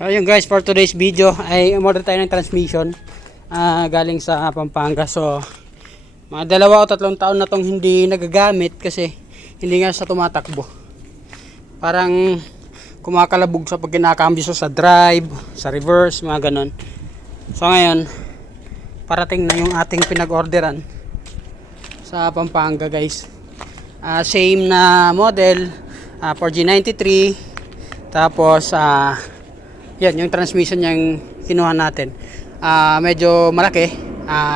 Ayun guys, for today's video ay umorder tayo ng transmission galing sa Pampanga. So mga 2 o 3 taon na tong hindi nagagamit kasi hindi nga siya tumatakbo. Parang kumakalabog sa pag kinakambyo sa drive, sa reverse, mga ganon. So ngayon, parating na yung ating pinag-orderan sa Pampanga guys. Same na model, 4G93. Tapos yan yung transmission niyang kinuha natin. Medyo malaki.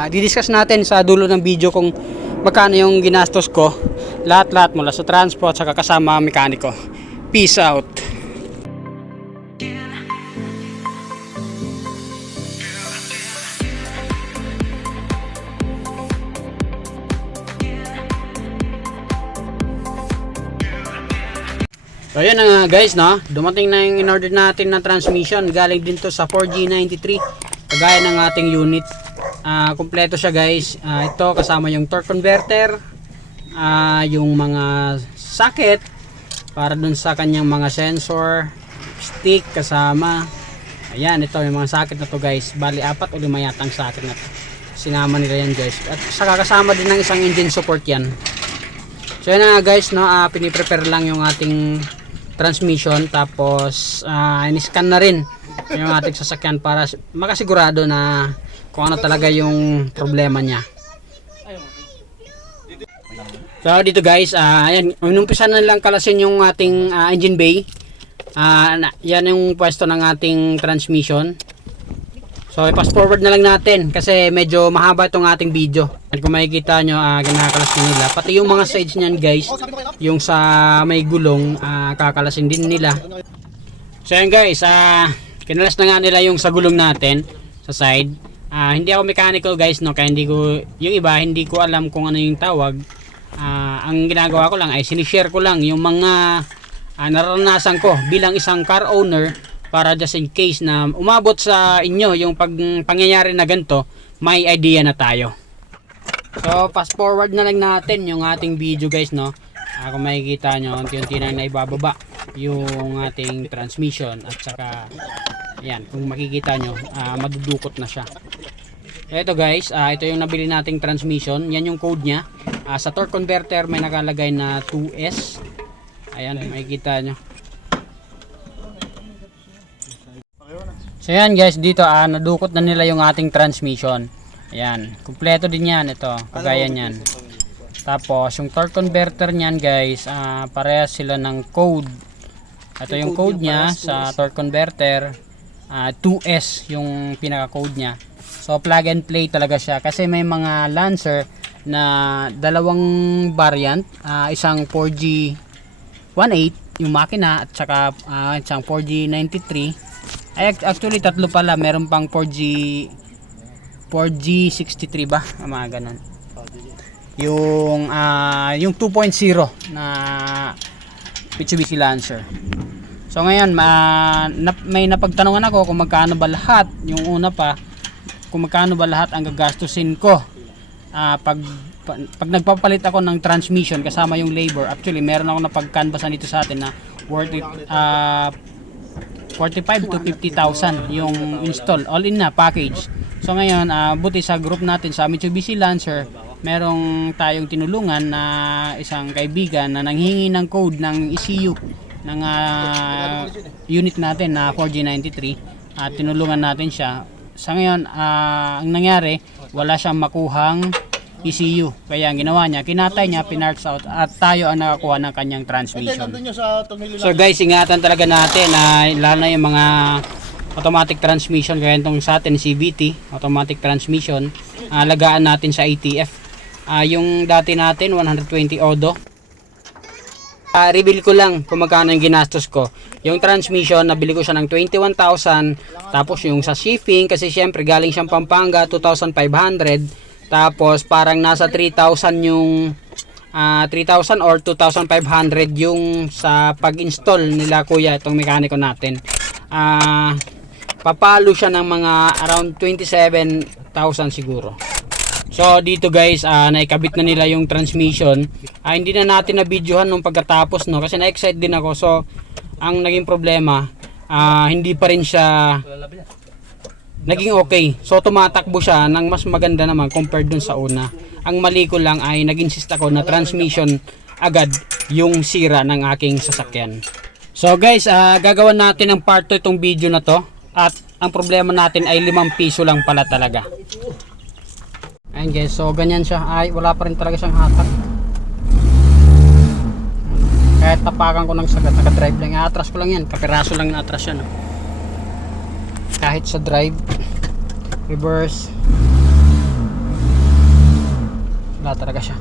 Didiscuss natin sa dulo ng video kung magkano yung ginastos ko. Lahat-lahat mula sa transport sa kasama mekaniko. Peace out. So yun na guys, no? Dumating na yung in-order natin na transmission. Galing din to sa 4G93. Kagaya ng ating unit. Kompleto siya guys. Ito kasama yung torque converter, yung mga socket para dun sa kanyang mga sensor, stick kasama. Ayan, ito yung mga socket na to guys. Bali 4 o 5 yatang socket na to. Sinama nila yan guys. At saka kasama din ng isang engine support yan. So yun na guys, no? Piniprepare lang yung ating transmission, tapos in-scan na rin yung ating sasakyan para makasigurado na kung ano talaga yung problema niya. So dito guys, ayan, unumpisa na lang kalasin yung ating engine bay. Yan yung pwesto ng ating transmission. So i-fast forward na lang natin kasi medyo mahaba itong ating video. At kung makikita nyo, ginakalas na nila. Pati yung mga sides nyan guys, yung sa may gulong, kakalasin din nila. So yan guys, kinalas na nga nila yung sa gulong natin, sa side. Hindi ako mechanical guys, no? Kaya hindi ko, yung iba, hindi ko alam kung ano yung tawag. Ang ginagawa ko lang ay sinishare ko lang yung mga naranasan ko bilang isang car owner, para just in case na umabot sa inyo yung pangyayari na ganito, may idea na tayo. So fast forward na lang natin yung ating video guys, no? Kung makikita nyo, unti-unti na naibababa yung ating transmission. At saka yan, kung makikita nyo, madudukot na siya. Ito guys, ito yung nabili nating transmission. Yan yung code nya. Sa torque converter may nakalagay na 2S. Ayan, makikita nyo. So yan guys, dito nadukot na nila yung ating transmission. Ayan, kumpleto din yan ito, kagaya niyan. Tapos yung torque converter niyan guys, parehas sila ng code. Ito yung code niya sa torque converter, 2S yung pinaka code niya. So plug and play talaga siya kasi may mga Lancer na dalawang variant, isang 4G18 yung makina at saka isang 4G93. Ay, actually tatlo pala, meron pang 4G63 ba, mga ganun. Yung 2.0 na Mitsubishi Lancer. So ngayon may napagtanungan ako kung magkano ba lahat, yung una pa, kung magkano ba lahat ang gagastusin ko pag nagpapalit ako ng transmission kasama yung labor. Actually meron ako napag-canvasan dito sa atin na worth it 45 to 50,000 yung install, all in na package. So ngayon, buti sa group natin sa Mitsubishi Lancer, merong tayong tinulungan na isang kaibigan na nanghingi ng code ng ECU ng unit natin na 4G93, at tinulungan natin siya. Sa ngayon, ang nangyari, wala siyang makuhang ECU. Kaya ang ginawa niya, kinatay niya, pinarts out, at tayo ang nakakuha ng kanyang transmission. So guys, ingatan talaga natin lalo na yung mga automatic transmission, kaya itong sa atin CVT, automatic transmission, lagaan natin sa ATF. Yung dati natin 120 odo. Reveal ko lang kung magkano yung ginastos ko. Yung transmission, nabili ko siya ng 21,000. Tapos yung sa shipping, kasi syempre galing siyang Pampanga, 2,500. Tapos parang nasa 3,000 yung 3,000 or 2,500 yung sa pag-install nila kuya, itong mekaniko natin. Papalo siya ng mga around 27,000 siguro. So dito guys, naikabit na nila yung transmission. Hindi na natin na videohan nung pagkatapos, no, kasi na-excite din ako. So ang naging problema, hindi pa rin siya naging okay. So tumatakbo siya ng mas maganda naman compared dun sa una. Ang mali ko lang ay nag-insist ako na transmission agad yung sira ng aking sasakyan. So guys, gagawan natin ng part 2 itong video na to. At ang problema natin ay 5 piso lang pala talaga. Ayun guys, so ganyan siya. Ay, wala pa rin talaga siyang hatak. Kahit tapakan ko ng sagat, naka-drive lang. I-atras ko lang yan. Kapiraso lang na-atras yan. Kahit sa drive, reverse, wala talaga siya.